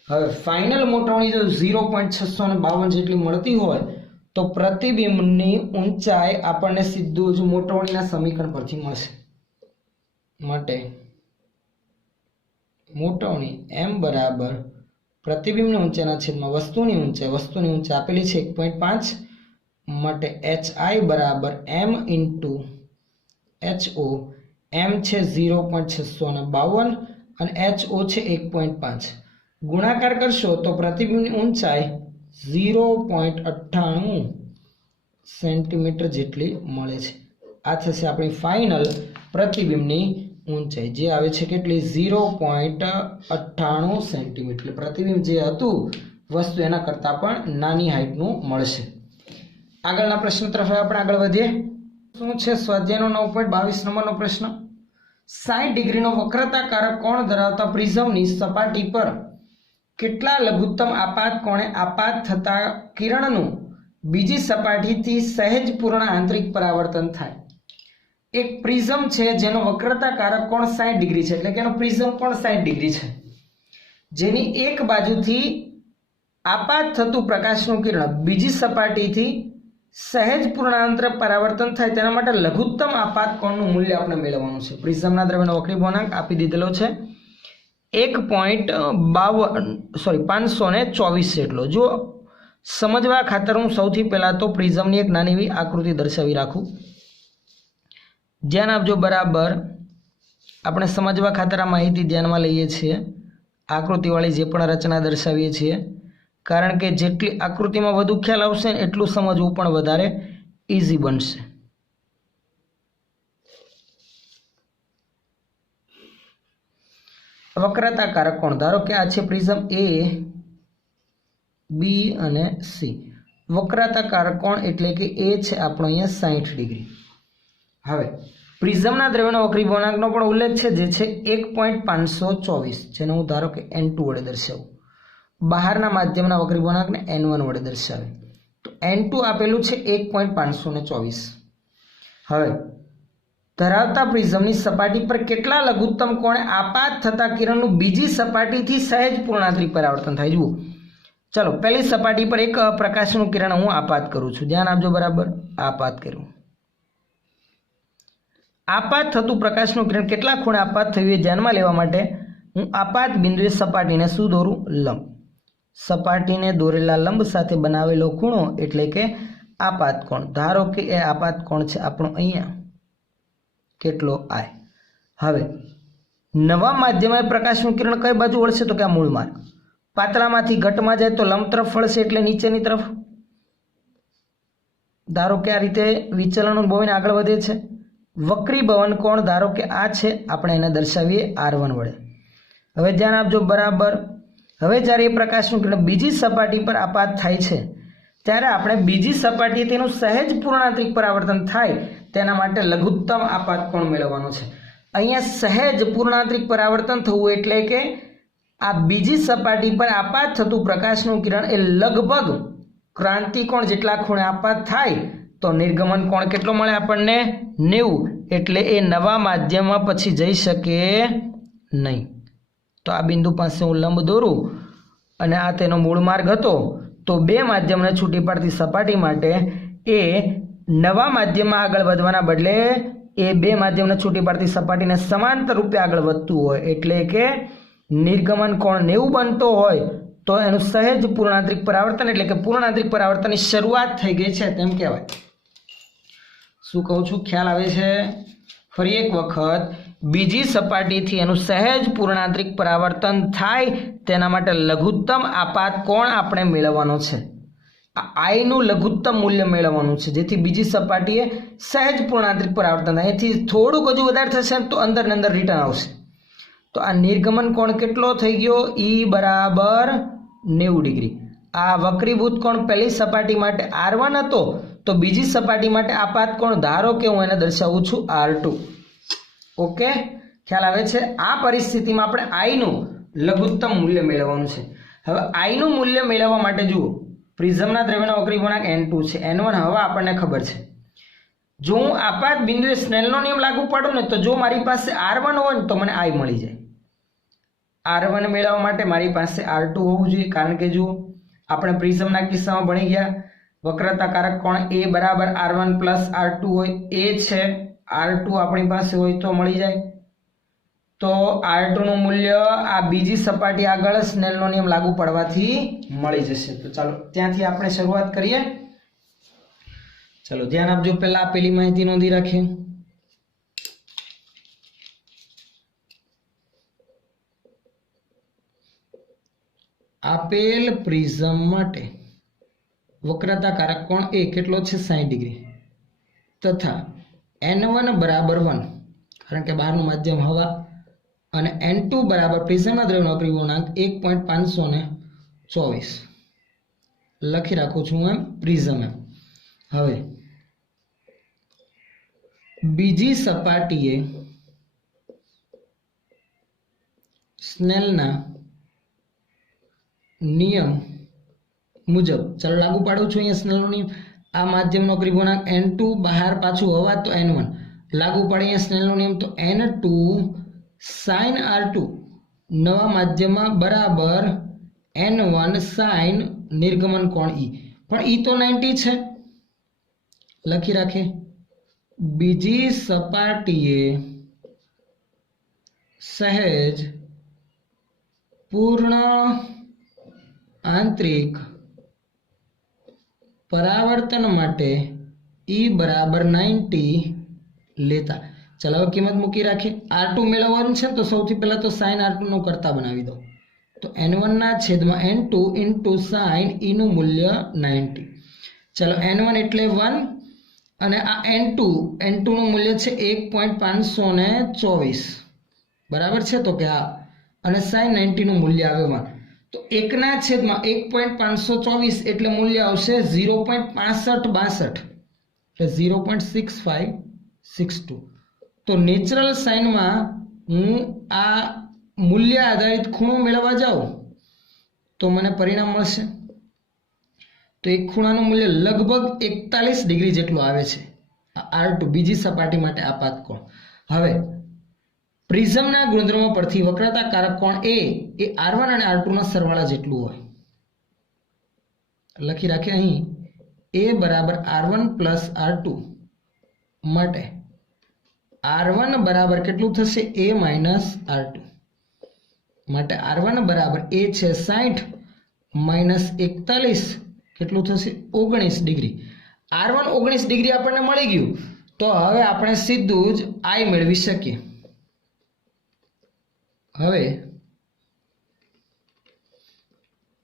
હવે ફાઇનલ મોટવણી જો 0.652 જેટલી મળતી હોય તો પ્રતિબિંબની ઊંચાઈ આપણને સીધું જ મોટવણીના સમીકરણ પરથી મળશે. માટે મોટવણી M બરાબર પ્રતિબિંબની ઊંચાઈના છેદમાં વસ્તુની ઊંચાઈ આપેલી છે 1.5 માટે HI બરાબર M ઇન્ટુ HO. M છે 0.652 અને HO છે 1.5. ગુણાકાર કરશો તો પ્રતિબિંબની ઊંચાઈ 0.98 સેન્ટીમીટર જેટલી મળે છે. આ થશે આપણી ફાઇનલ પ્રતિબિંબની ઊંચાઈ, જે આવે છે કેટલી 0.98 સેન્ટીમીટર. પ્રતિબિંબ જે હતું વસ્તુ એના કરતાં પણ નાની હાઇટનું મળશે. આગળના પ્રશ્ન તરફ આપણે આગળ વધીએ. શું છે સ્વાધ્યાયનો 9.22 નંબરનો પ્રશ્ન. 60 ડિગ્રીનો વક્રતાકારક કોણ ધરાવતા પ્રિઝમની સપાટી પર કેટલા લઘુત્તમ આપાત કોણે આપાત થતા કિરણનું બીજી સપાટીથી સહેજ પૂર્ણ આંતરિક પરાવર્તન થાય. એક પ્રિઝમ છે જેનો વક્રતાકારક કોણ 60 ડિગ્રી છે, એટલે કે એનો પ્રિઝમ કોણ 60 ડિગ્રી છે, જેની એક બાજુથી આપાત થતું પ્રકાશનું કિરણ બીજી સપાટીથી સહેજ પૂર્ણાંતર પરાવર્તન થાય તેના માટે લઘુત્તમ આપાત કોણનું મૂલ્ય આપણે મેળવવાનું છે. પ્રિઝમના દ્રવ્યનો વક્રી ગુણાંક આપી દીધેલો છે 524 જેટલો. જો સમજવા ખાતર હું સૌથી પહેલા તો પ્રિઝમની એક નાની એવી આકૃતિ દર્શાવી રાખું. ધ્યાન આપજો બરાબર. આપણે સમજવા ખાતર આ માહિતી ધ્યાનમાં લઈએ છીએ, આકૃતિવાળી જે પણ રચના દર્શાવીએ છીએ, કારણ કે જેટલી આકૃતિમાં વધુ ખ્યાલ આવશે એટલું સમજવું પણ વધારે ઇઝી બનશે. વક્રતાકારક કોણ, ધારો કે આ છે પ્રિઝમ A, B અને C. વક્રતાકારક કોણ એટલે કે A છે આપણો અહીંયા 60 ડિગ્રી. હવે પ્રિઝમના દ્રવ્યનો વક્રી ગુણાંકનો પણ ઉલ્લેખ છે, જે છે 1.524, જેને હું ધારો કે N2 વડે દર્શાવું. બહારના માધ્યમના વક્રી ગુણાંકને N1 વડે દર્શાવે તો N2 આપેલું છે 1.524. હવે ધરાવતા પ્રિઝમની સપાટી પર કેટલા લઘુત્તમ કોણે આપાત થતા કિરણનું બીજી સપાટીથી સહેજ પૂર્ણાંતરિક પરાવર્તન થાય. જુઓ, ચાલો પહેલી સપાટી પર એક પ્રકાશનું કિરણ હું આપાત કરું છું. ધ્યાન આપજો બરાબર. આપાત કર્યું. આપાત થતું પ્રકાશનું કિરણ કેટલા ખૂણે આપાત થયું એ ધ્યાનમાં લેવા માટે હું આપાત બિંદુએ સપાટીને શું દોરું? લંબ. સપાટીને દોરેલા લંબ સાથે બનાવેલો ખૂણો એટલે કે આપાત કોણ. ધારો કે એ આપાત કોણ છે આપણો અહીંયા કેટલો I. હવે નવા માધ્યમમાં પ્રકાશનું કિરણ કઈ બાજુ વળશે તો કે આ મૂળ માર્ગ. પાતળામાંથી ઘટમાં જાય તો લંબ તરફ વળશે એટલે નીચેની તરફ. ધારો કે આ રીતે વિચલનો બોવીને આગળ વધે છે. વક્રી ભવન કોણ ધારો કે આ છે, આપણે એને દર્શાવીએ R1 વડે. હવે ધ્યાન આપજો બરાબર। હવે જ્યારે એ પ્રકાશનું કિરણ બીજી સપાટી પર આપાત થાય છે ત્યારે આપણે બીજી સપાટીએ તેનું સહેજ પૂર્ણાંતરિક પરાવર્તન થાય તેના માટે લઘુત્તમ આપાત કોણ મેળવવાનો છે। અહીંયા સહેજ પૂર્ણાંતરિક પરાવર્તન થવું એટલે કે આ બીજી સપાટી પર આપાત થતું પ્રકાશનું કિરણ એ લગભગ ક્રાંતિકોણ જેટલા ખૂણે આપાત થાય તો નિર્ગમન કોણ કેટલો મળે આપણને 90, એટલે એ નવા માધ્યમમાં પછી જઈ શકે નહીં। તો આ બિંદુ પાસે હું લંબ દોરું અને આ તેનો મૂળ માર્ગ હતો, તો બે માધ્યમને છૂટી પાડતી સપાટી માટે એ નવા માધ્યમમાં આગળ વધવાના બદલે એ બે માધ્યમને છૂટી પાડતી સપાટીને સમાંતર રૂપે આગળ વધતું હોય એટલે કે નિર્ગમન કોણ 90 બનતો હોય તો એનું સહેજ પૂર્ણાંતરિક પરાવર્તન એટલે કે પૂર્ણાંતરિક પરાવર્તનની શરૂઆત થઈ ગઈ છે તેમ કહેવાય। શું કહું છું, ખ્યાલ આવે છે? ફરી એક વખત, બીજી સપાટીથી એનું સહેજ પૂર્ણાંતરિક પરાવર્તન થાય તેના માટે લઘુત્તમ આપાત કોણ આપણે મેળવવાનો છે। આ આઈનું લઘુત્તમ મૂલ્ય મેળવવાનું છે જેથી બીજી સપાટીએ સહેજ પૂર્ણાંતરિક પરાવર્તન થાય। એથી થોડુંક હજુ વધારે થશે તો અંદર ને અંદર રિટર્ન આવશે। તો આ નિર્ગમન કોણ કેટલો થઈ ગયો? ઈ બરાબર 90 ડિગ્રી। આ વક્રીભૂત કોણ પહેલી સપાટી માટે R1 હતો તો બીજી સપાટી માટે આપાત કોણ ધારો કે હું એને દર્શાવું છું R2। ઓકે, ખ્યાલ આવે છે? આ પરિસ્થિતિમાં આપણે આઈનું લઘુત્તમ મૂલ્ય મેળવવાનું છે। હવે આઈનું મૂલ્ય મેળવવા માટે જુઓ, પ્રિઝમના દ્રવ્યનો વક્રી ગુણાંક N2 છે, N1 હવે આપણને ખબર છે। જો હું આપાત બિંદુએ સ્નેલનો નિયમ લાગુ પાડું ને તો જો મારી પાસે R1 હોય ને તો મને I મળી જાય। R1 મેળવવા માટે મારી પાસે R2 હોવું જોઈએ, કારણ કે જુઓ આપણે પ્રિઝમના કિસ્સામાં ભણી ગયા વક્રતાકારક કોણ A બરાબર R1 પ્લસ R2 હોય, એ છે R2 આપણી પાસે હોય તો મળી જાય। તો R2 નું મૂલ્ય આ બીજી સપાટી આગળ સ્નેલનો નિયમ લાગુ પડવાથી મળી જશે। તો ચાલો ત્યાંથી આપણે શરૂઆત કરીએ। ચલો ધ્યાન આપજો, પહેલા આપેલી માહિતી નોંધી રાખીએ। આપેલ પ્રિઝમ માટે વક્રતાકારક કોણ એ કેટલો છે? 60 ડિગ્રી તથા N1 બરાબર 1 કારણ કે બહારનું માધ્યમ હવા અને N2 બરાબર પ્રિઝમના દ્રવ્યનો વક્રી ગુણાંક 1.524 લખી રાખું છું એમ પ્રિઝમ એમ। હવે બીજી સપાટીએ સ્નેલના નિયમ મુજબ ચાલો લાગુ પાડું છું અહીંયા સ્નેલનો નિયમ। આ માધ્યમનો વક્રી ગુણાંક N2 બહાર પાછું હવા તો N1 લાગુ પડે અહીંયા સ્નેલનો નિયમ તો N2 sin R2 નવા માધ્યમમાં બરાબર N1 sin નિર્ગમન કોણ E, પણ E તો 90 છે લખી રાખે। બીજી સપાટીએ સહેજ પૂર્ણ આંતરિક પરાવર્તન માટે E બરાબર 90 લેતા ચાલો હવે કિંમત મૂકી રાખીએ। R2 મેળવવાનું છે તો સૌથી પહેલા તો sin R2 નું કરતા બનાવી દો તો N1 ના છેદમાં N2 ઇન્ટુ sin E નું મૂલ્ય 90। ચાલો N1 એટલે 1 અને આ N2 નું મૂલ્ય છે 1.524 બરાબર છે તો કે હા, અને sin 90 નું મૂલ્ય આવે 1 તો 1 ના છેદમાં 1.524 એટલે મૂલ્ય આવશે 0.6562 એટલે 0.6562। તો નેચરલ સાઇનમાં હું આ મૂલ્ય આધારિત ખૂણો મેળવવા જાઉં તો મને પરિણામ મળશે તો એક ખૂણાનું મૂલ્ય લગભગ 41 ડિગ્રી જેટલું આવે છે R2 બીજી સપાટી માટે આપાત કોણ। હવે પ્રિઝમના ગુણધર્મો પરથી વક્રતાકારક કોણ એ R1 અને R2 ના સરવાળા જેટલું હોય લખી રાખીએ। અહીં A બરાબર R1 પ્લસ R2 માટે R1 બરાબર કેટલું થશે? A માઇનસ R2 માટે R1 બરાબર A છે 60 માઇનસ 41 કેટલું થશે? 19 ડિગ્રી। R1 19 ડિગ્રી આપણને મળી ગયું તો હવે આપણે સીધું જ I મેળવી શકીએ। હવે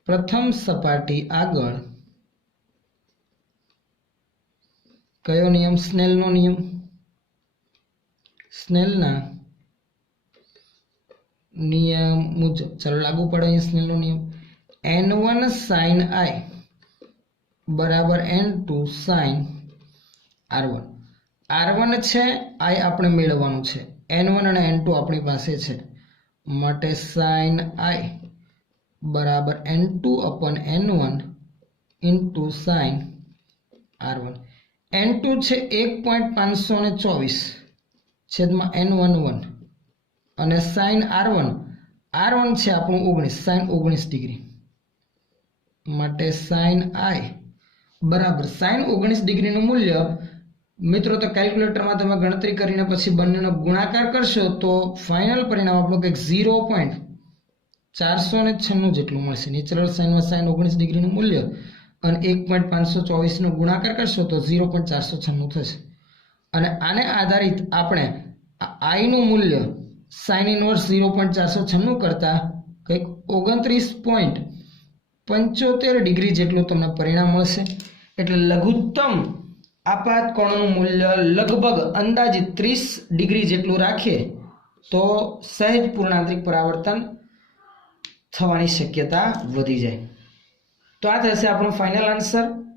પ્રથમ સપાટી આગળ કયો નિયમ? સ્નેલનો નિયમ। સ્નેલના નિયમ મુજબ ચાલો લાગુ પડે અહીંયા સ્નેલનો નિયમ n1 sin i બરાબર n2 sin r1 r1 છે i આપણે મેળવવાનું છે n1 અને n2 આપણી પાસે છે માટે sin i બરાબર n2 upon n1 into sin r1 n2 છે 1.524 છેદમાં n11 અને sin r1 છે આપણું 19 sin 19 ડિગ્રી માટે sin i બરાબર sin 19 ડિગ્રીનું મૂલ્ય મિત્રો તો કેલ્ક્યુલેટરમાં તમે ગણતરી કરીને પછી બંનેનો ગુણાકાર કરશો તો ફાઇનલ પરિણામ આપણું કંઈક 0.496 જેટલું મળશે નેચરલ સાઇનમાં sin 19 ડિગ્રીનું મૂલ્ય અને 1.524 નો ગુણાકાર કરશો તો 0.496 થશે અને આને આધારિત આપણે i નું મૂલ્ય sin ઇનવર્સ 0.496 કરતા કંઈક 29.75 ડિગ્રી જેટલું તમને પરિણામ મળશે એટલે લઘુત્તમ આપાત કોણનું મૂલ્ય લગભગ અંદાજિત 30 ડિગ્રી જેટલું રાખીએ તો સહેજ પૂર્ણાંતરિક પરાવર્તન થવાની શક્યતા વધી જાય તો આ થશે આપણો ફાઇનલ આન્સર